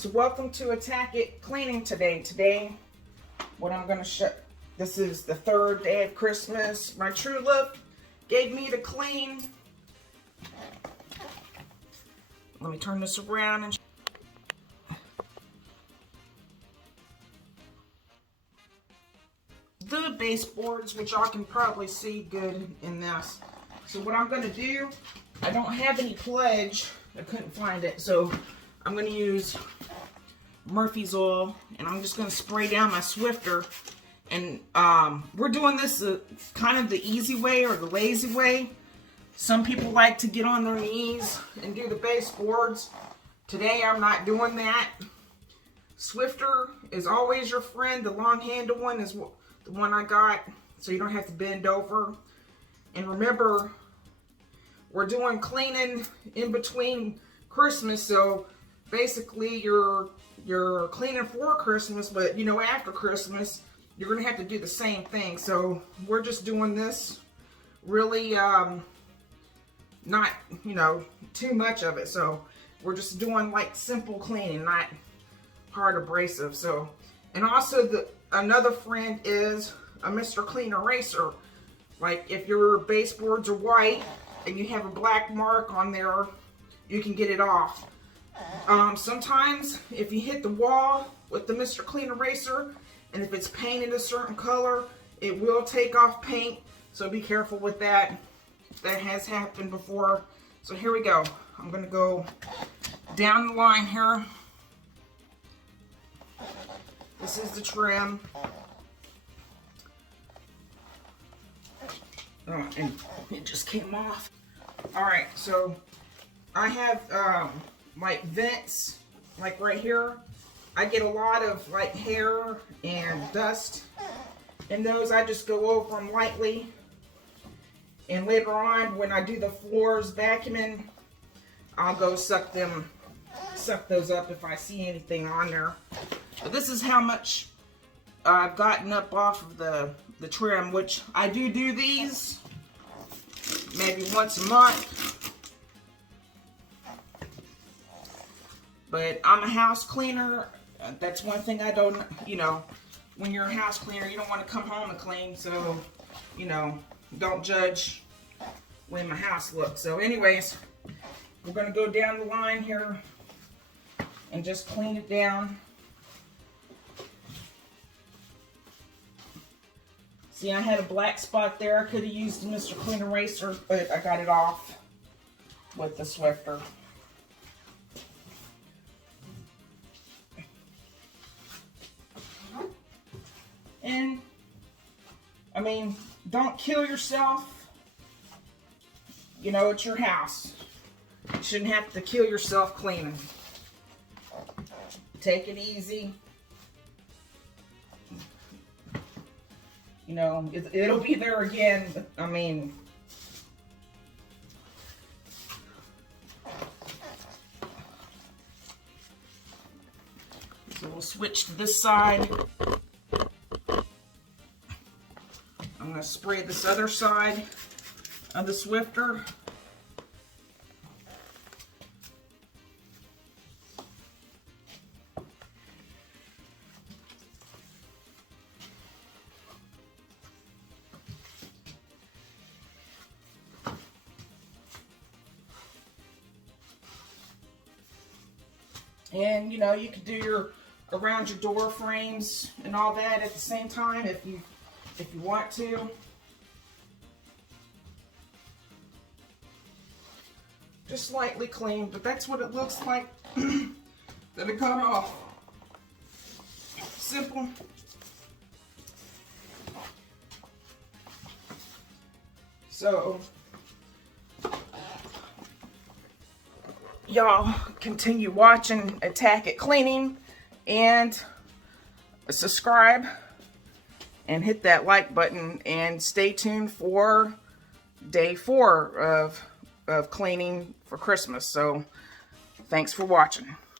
So welcome to Attack It Cleaning today. Today, what I'm going to show, this is the third day of Christmas. My true love gave me to clean. Let me turn this around and the baseboards, which y'all can probably see good in this. So what I'm going to do, I don't have any pledge. I couldn't find it, so I'm going to use Murphy's oil, and I'm just going to spray down my Swifter. And we're doing this kind of the easy way or the lazy way. Some people like to get on their knees and do the baseboards. Today I'm not doing that. Swifter is always your friend. The long handle one is the one I got, so you don't have to bend over. And remember, we're doing cleaning in between Christmas, so basically you're cleaning for Christmas, but you know, after Christmas you're gonna have to do the same thing. So we're just doing this really not, you know, too much of it. So we're just doing like simple cleaning, not hard abrasive. So, and also another friend is a mr.cleaneraser. Like if your baseboards are white and you have a black mark on there, you can get it off. Sometimes if you hit the wall with the mr.cleaneraser, and if it's painted a certain color, it will take off paint. So be careful with that. That has happened before. So here we go. I'm going to go down the line here. This is the trim. Oh, and it just came off. Alright, so I have like vents, like right here. I get a lot of like hair and dust in those. I just go over them lightly. And later on, when I do the floors vacuuming, I'll go suck those up if I see anything on there. But this is how much I've gotten up off of the trim, which I do these maybe once a month. But I'm a house cleaner. That's one thing I don't, you know, when you're a house cleaner, you don't want to come home and clean. So, you know, don't judge the way my house looks. So anyways, we're going to go down the line here and just clean it down. See, I had a black spot there. I could have used the mr.cleaneraser, but I got it off with the Swifter. And, I mean, don't kill yourself. You know, it's your house. You shouldn't have to kill yourself cleaning. Take it easy. You know, it'll be there again. But, I mean, so we'll switch to this side. I'm going to spray this other side of the Swifter. And you know, you could do around your door frames and all that at the same time if you want to. Just slightly clean, but that's what it looks like that it got off. Simple. So y'all continue watching Attack It Cleaning and subscribe and hit that like button and stay tuned for day 4 of cleaning for Christmas. So thanks for watching.